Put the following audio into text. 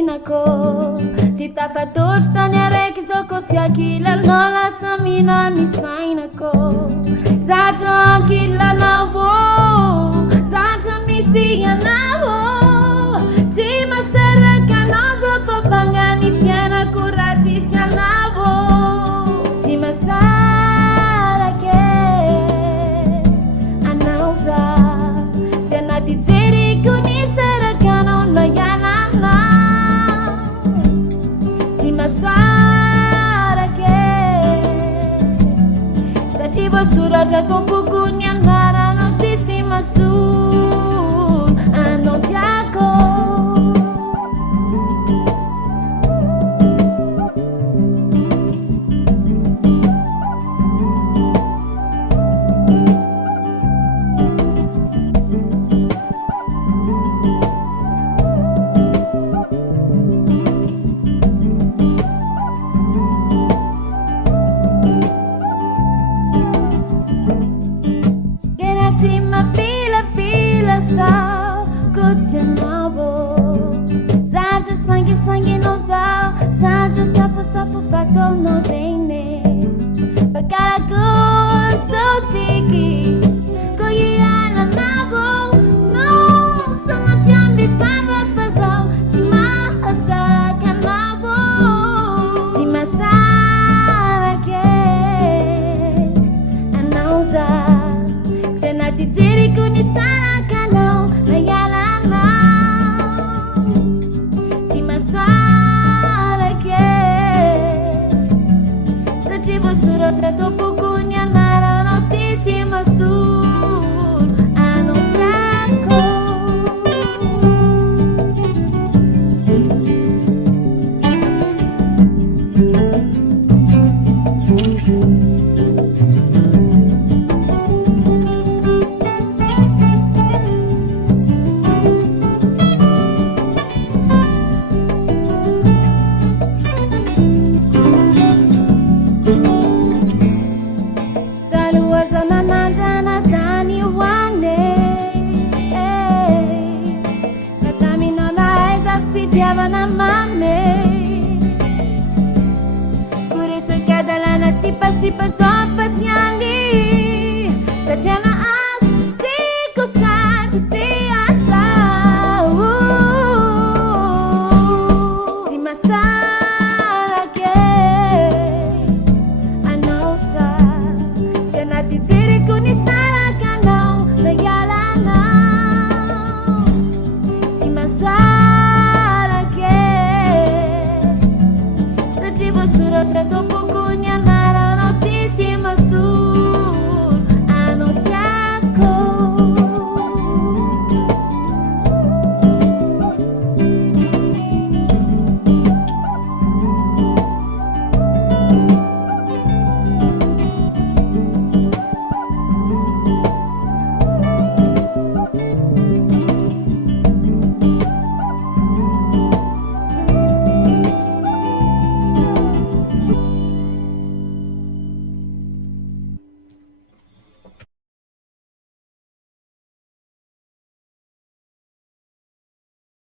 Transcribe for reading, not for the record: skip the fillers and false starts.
fihinako tsy tafatory tany araiky zao ko tsy ankilanao lasa minany sainako zatra ankilanao zatra misy anao tsy masaraka anao zao fa mangany fiainako raha tsisy anao tsy masarake anao za tsy anaty jeriko ny sarakanao nayanana tsy masarake satria voasoratra tompokony anaranao tsisy masoa anao tiako zatra sangisanginao zao zatra safosafo fataonao regny bakarakory zao tsiky ko iananao no sanatry ambitanga fa zao tsy mahasaraka anao tsy masarake anao za tsy anaty jeriko ny sarakanao nayanana tsy masarake satria voasoratra tompokony anaranao tsisy masoa anao tiako fitiavana mame por isso cada lana sipa zao fatiana